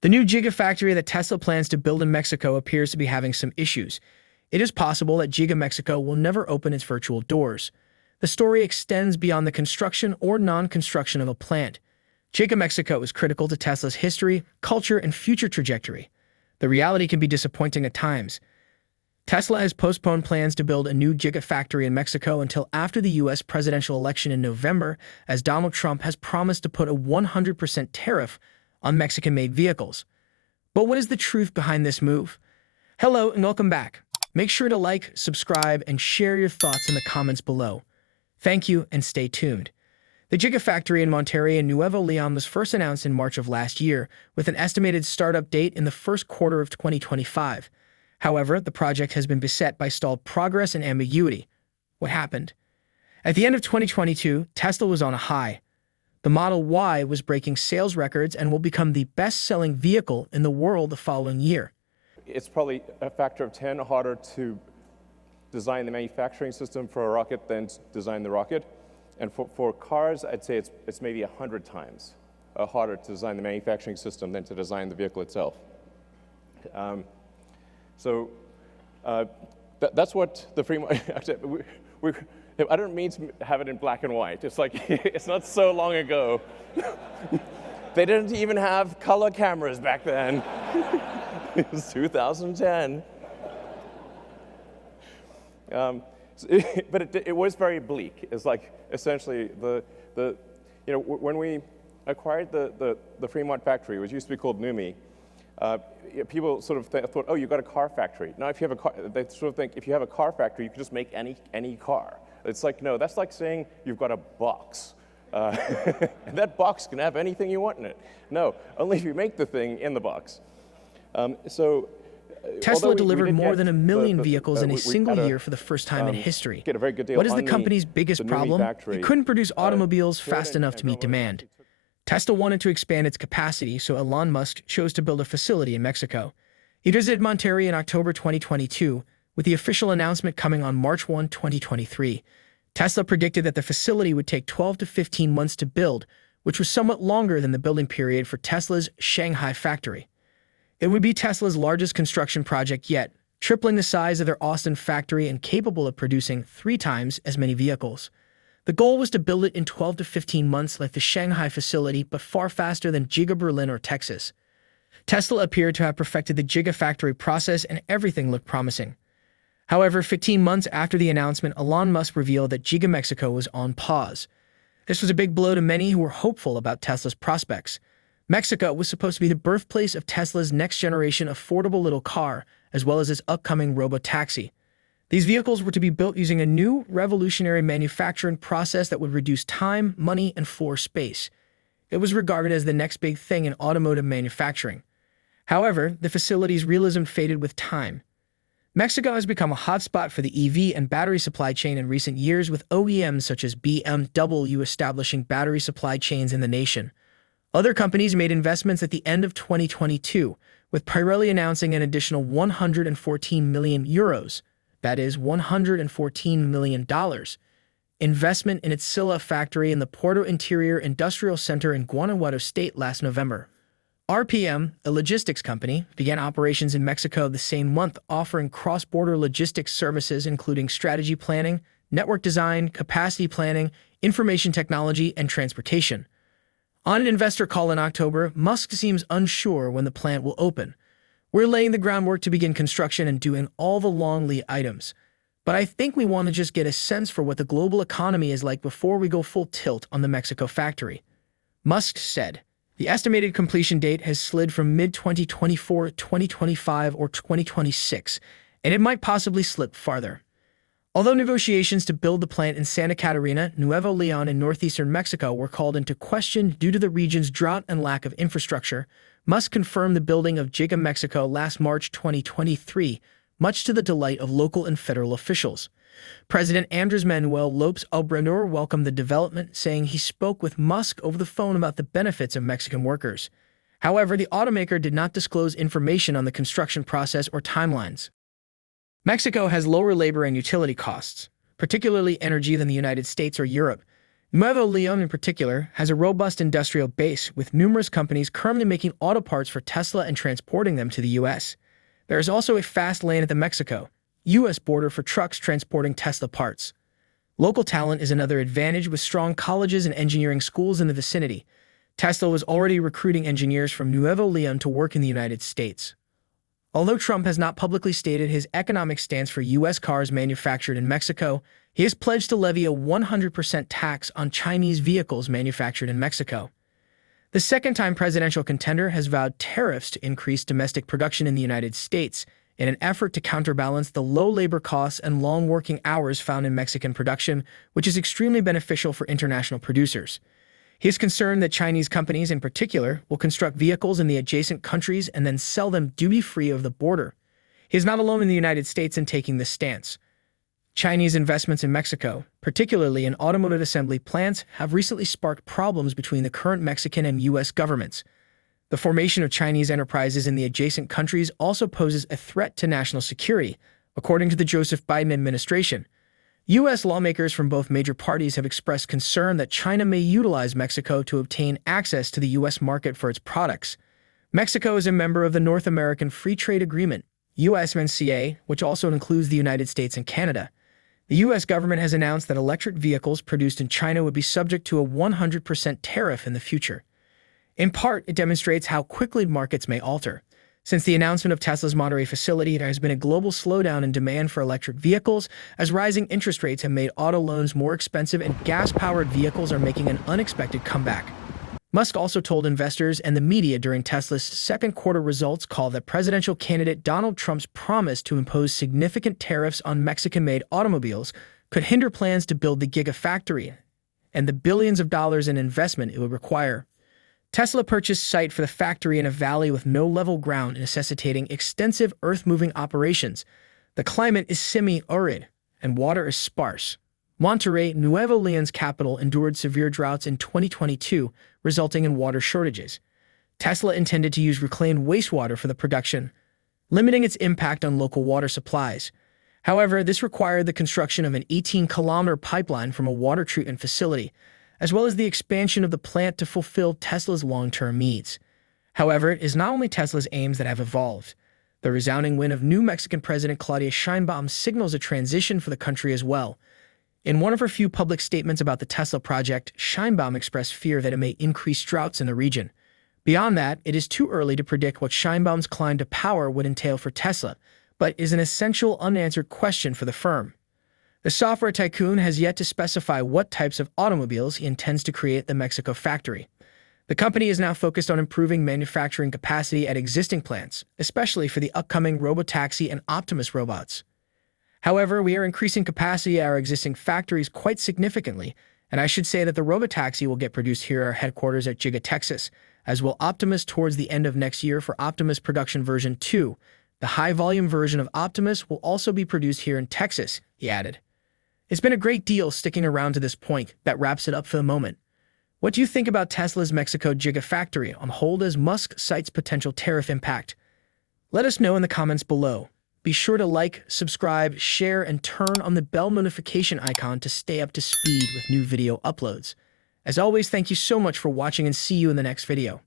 The new Giga factory that Tesla plans to build in Mexico appears to be having some issues. It is possible that Giga Mexico will never open its virtual doors. The story extends beyond the construction or non-construction of a plant. Giga Mexico is critical to Tesla's history, culture, and future trajectory. The reality can be disappointing at times. Tesla has postponed plans to build a new Giga factory in Mexico until after the U.S. presidential election in November, as Donald Trump has promised to put a 100% tariff on Mexican-made vehicles. But what is the truth behind this move? Hello and welcome back. Make sure to like, subscribe, and share your thoughts in the comments below. Thank you and stay tuned. The Giga factory in Monterrey and Nuevo Leon was first announced in March of last year, with an estimated startup date in the first quarter of 2025. However, the project has been beset by stalled progress and ambiguity. What happened? At the end of 2022, Tesla was on a high. The Model Y was breaking sales records and will become the best-selling vehicle in the world the following year. It's probably a factor of 10 harder to design the manufacturing system for a rocket than to design the rocket. And for cars, I'd say it's maybe 100 times harder to design the manufacturing system than to design the vehicle itself. That's what the free market. I don't mean to have it in black and white. It's like, it's not so long ago. They didn't even have color cameras back then. It was 2010. But it was very bleak. It's like, essentially, when we acquired the Fremont factory, which used to be called NUMMI, people sort of thought, oh, you've got a car factory. Now, if you have a car, they sort of think if you have a car factory, you can just make any car. It's like, no, that's like saying you've got a box. And that box can have anything you want in it. No, only if you make the thing in the box. Tesla delivered more than 1 million vehicles in a single year for the first time in history. What is the company's biggest problem? It couldn't produce automobiles fast enough to meet demand. Tesla wanted to expand its capacity, so Elon Musk chose to build a facility in Mexico. He visited Monterrey in October 2022, with the official announcement coming on March 1, 2023. Tesla predicted that the facility would take 12 to 15 months to build, which was somewhat longer than the building period for Tesla's Shanghai factory. It would be Tesla's largest construction project yet, tripling the size of their Austin factory and capable of producing 3 times as many vehicles. The goal was to build it in 12 to 15 months like the Shanghai facility, but far faster than Giga Berlin or Texas. Tesla appeared to have perfected the Giga factory process and everything looked promising. However, 15 months after the announcement, Elon Musk revealed that Giga Mexico was on pause. This was a big blow to many who were hopeful about Tesla's prospects. Mexico was supposed to be the birthplace of Tesla's next-generation affordable little car, as well as its upcoming robo-taxi. These vehicles were to be built using a new, revolutionary manufacturing process that would reduce time, money, and floor space. It was regarded as the next big thing in automotive manufacturing. However, the facility's realism faded with time. Mexico has become a hotspot for the EV and battery supply chain in recent years, with OEMs such as BMW establishing battery supply chains in the nation. Other companies made investments at the end of 2022, with Pirelli announcing an additional 114 million euros, that is $114 million, investment in its Silla factory in the Puerto Interior Industrial Center in Guanajuato State last November. RPM, a logistics company, began operations in Mexico the same month, offering cross-border logistics services including strategy planning, network design, capacity planning, information technology, and transportation. On an investor call in October, Musk seems unsure when the plant will open. We're laying the groundwork to begin construction and doing all the long lead items. But I think we want to just get a sense for what the global economy is like before we go full tilt on the Mexico factory. Musk said, the estimated completion date has slid from mid-2024, 2025, or 2026, and it might possibly slip farther. Although negotiations to build the plant in Santa Catarina, Nuevo Leon, in northeastern Mexico were called into question due to the region's drought and lack of infrastructure, Musk confirmed the building of Giga Mexico last March 2023, much to the delight of local and federal officials. President Andrés Manuel López Obrador welcomed the development, saying he spoke with Musk over the phone about the benefits of Mexican workers. However, the automaker did not disclose information on the construction process or timelines. Mexico has lower labor and utility costs, particularly energy, than the United States or Europe. Nuevo Leon, in particular, has a robust industrial base, with numerous companies currently making auto parts for Tesla and transporting them to the U.S. There is also a fast lane at the Mexico-U.S. border for trucks transporting Tesla parts. Local talent is another advantage, with strong colleges and engineering schools in the vicinity. Tesla was already recruiting engineers from Nuevo Leon to work in the United States. Although Trump has not publicly stated his economic stance for U.S. cars manufactured in Mexico, he has pledged to levy a 100% tax on Chinese vehicles manufactured in Mexico. The second-time presidential contender has vowed tariffs to increase domestic production in the United States in an effort to counterbalance the low labor costs and long working hours found in Mexican production, which is extremely beneficial for international producers. He is concerned that Chinese companies, in particular, will construct vehicles in the adjacent countries and then sell them duty-free over the border. He is not alone in the United States in taking this stance. Chinese investments in Mexico, particularly in automotive assembly plants, have recently sparked problems between the current Mexican and U.S. governments. The formation of Chinese enterprises in the adjacent countries also poses a threat to national security, according to the Joseph Biden administration. U.S. lawmakers from both major parties have expressed concern that China may utilize Mexico to obtain access to the U.S. market for its products. Mexico is a member of the North American Free Trade Agreement, USMCA, which also includes the United States and Canada. The U.S. government has announced that electric vehicles produced in China would be subject to a 100% tariff in the future. In part, it demonstrates how quickly markets may alter. Since the announcement of Tesla's Monterrey facility, there has been a global slowdown in demand for electric vehicles, as rising interest rates have made auto loans more expensive and gas-powered vehicles are making an unexpected comeback. Musk also told investors and the media during Tesla's second quarter results call that presidential candidate Donald Trump's promise to impose significant tariffs on Mexican-made automobiles could hinder plans to build the Giga factory and the billions of dollars in investment it would require. Tesla purchased site for the factory in a valley with no level ground, necessitating extensive earth-moving operations. The climate is semi-arid, and water is sparse. Monterrey, Nuevo Leon's capital, endured severe droughts in 2022, resulting in water shortages. Tesla intended to use reclaimed wastewater for the production, limiting its impact on local water supplies. However, this required the construction of an 18-kilometer pipeline from a water treatment facility, as well as the expansion of the plant to fulfill Tesla's long-term needs. However, it is not only Tesla's aims that have evolved. The resounding win of new Mexican President Claudia Sheinbaum signals a transition for the country as well. In one of her few public statements about the Tesla project, Sheinbaum expressed fear that it may increase droughts in the region. Beyond that, it is too early to predict what Sheinbaum's climb to power would entail for Tesla, but is an essential unanswered question for the firm. The software tycoon has yet to specify what types of automobiles he intends to create at the Mexico factory. The company is now focused on improving manufacturing capacity at existing plants, especially for the upcoming robotaxi and Optimus robots. However, we are increasing capacity at our existing factories quite significantly, and I should say that the robotaxi will get produced here at our headquarters at Giga, Texas, as will Optimus towards the end of next year for Optimus Production Version 2. The high-volume version of Optimus will also be produced here in Texas, he added. It's been a great deal sticking around to this point. That wraps it up for the moment. What do you think about Tesla's Mexico Giga factory on hold as Musk cites potential tariff impact? Let us know in the comments below. Be sure to like, subscribe, share, and turn on the bell notification icon to stay up to speed with new video uploads. As always, thank you so much for watching and see you in the next video.